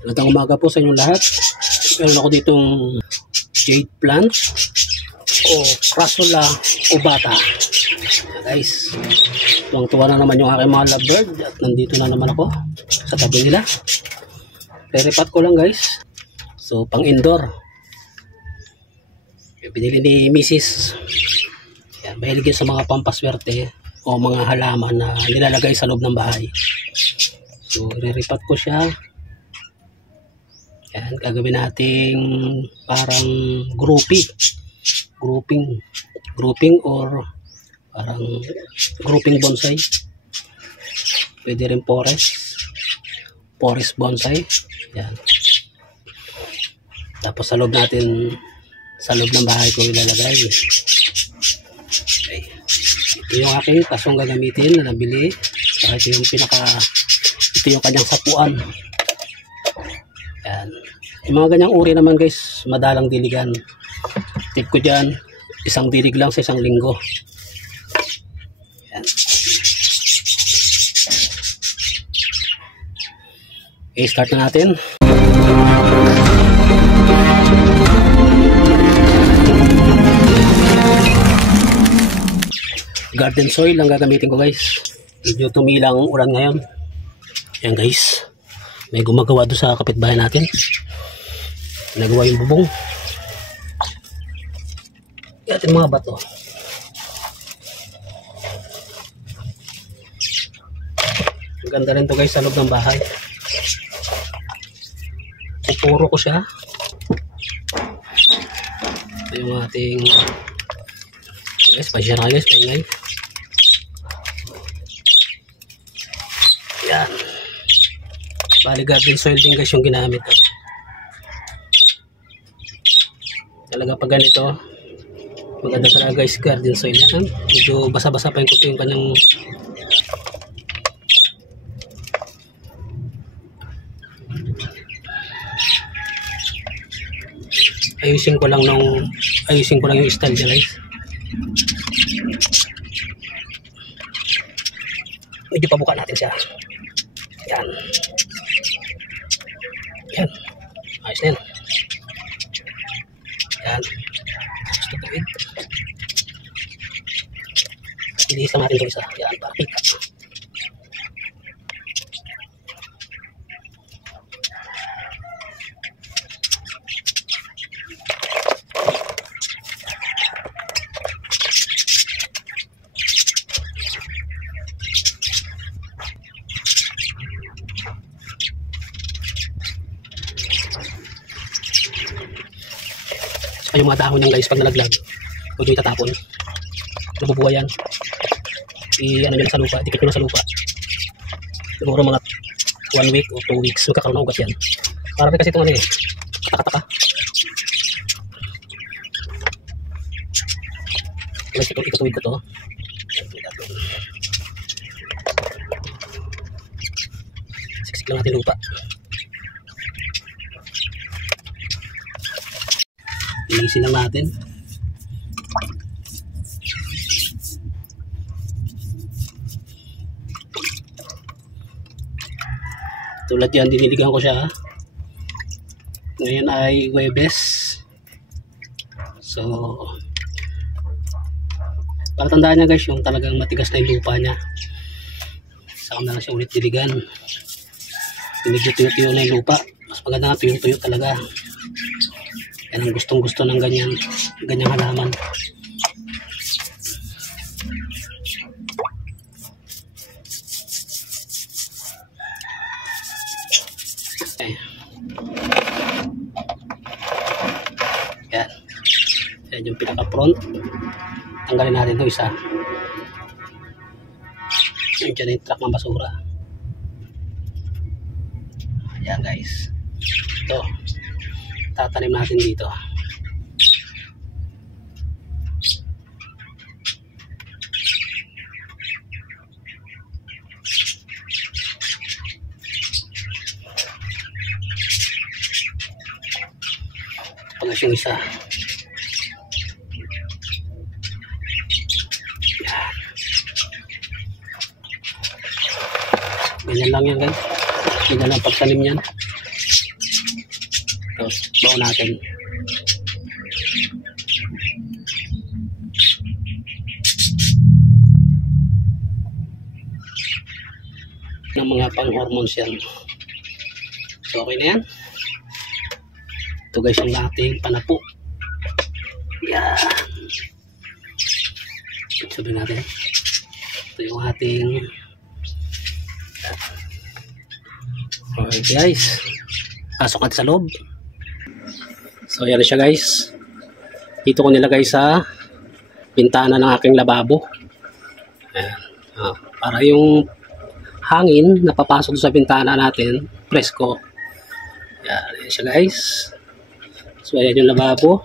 Magandang umaga po sa inyong lahat. Meron ako ditong jade plant o Crassula obata. Guys, tuwang-tuwa na naman yung aking mga lovebird at nandito na naman ako sa tabi nila. Re-repot ko lang guys. So pang indoor. Binili ni Mrs. Yan, mahilig yun sa mga pampaswerte o mga halaman na nilalagay sa loob ng bahay. So re-repot ko siya. Yan, gagawin nating parang grouping or parang grouping bonsai. Pwede rin forest bonsai. Yan. Tapos sa loob natin, sa loob ng bahay ko ilalagay. Okay. Ito yung aking kasong gagamitin na nabili. Ito yung kanyang sapuan. Yan. Yung mga ganyang uri naman guys, madalang diligan. Tip ko dyan, isang dilig lang sa isang linggo. Yan. Okay, start na natin. Garden soil ang gagamitin ko guys. Medyo tumilang ulan ngayon. Yan guys. May gumagawa doon sa kapitbahay natin. Nagawa yung bubong. Ating mga bato. Maganda rin to guys sa loob ng bahay. Pupuro ko siya. Ito yung ating guys, pa-share nga guys, paingay. Yan. Bali garden soil din guys yung ginamit. Talaga pag ganito, maganda talaga guys garden soil yan. Medyo basa-basa pa yung kanyang ayusin ko lang yung style niya guys. Medyo pabuka natin siya. Yan. Yan. Ayos na yan. Yan. Gusto tuwid. Ilihis lang natin ito isa. Yan. Para pick up. Ay, yung mga dahon niyan guys pag nalaglag huwag nyo itatapon, nabubuhay yan. Ano nyo sa lupa, dikit nyo na sa lupa, siguro mga 1 week o 2 weeks magkakaroon ng ugat yan. Para rin kasi itong ano eh, kataka-taka. Guys, itutuwid ko to. Siksik lang natin lupa. Ilisin lang natin. Tulad yan, diniligan ko siya. Ngayon ay Huwebes. So, para tandaan niya guys, yung talagang matigas na yung lupa niya. Saka na lang siya ulit diligan. Tuyo-tuyo na yung lupa. Mas maganda nga tuyo-tuyo talaga. Yan ang gustong-gusto ng ganyang halaman. Okay. Yan. Yan yung pinaka-front. Tanggalin natin ito isa. Yan dyan yung truck ng basura. Yan guys. Ito. Tatanim natin dito. Pagas yung isa. Yan. Ganyan lang yan guys. Ganyan lang pagtanim yan. Tapos baon natin. Ng mga pang-hormones yan. So okay na yan. Ito guys yung ating panapo. Yan. Sabihin natin. Ito yung ating okay guys. Pasok natin sa loob. So yan na siya guys. Dito ko nilagay sa bintana ng aking lababo. Ayan. Para yung hangin na papasok sa bintana natin, presko. Yan siya guys. So ayan yung lababo.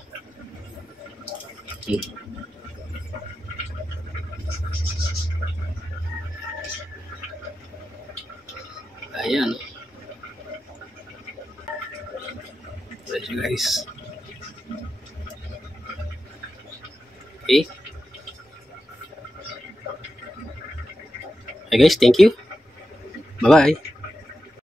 Ayan. Ayan siya guys. Okay. Okay guys, thank you. Bye-bye.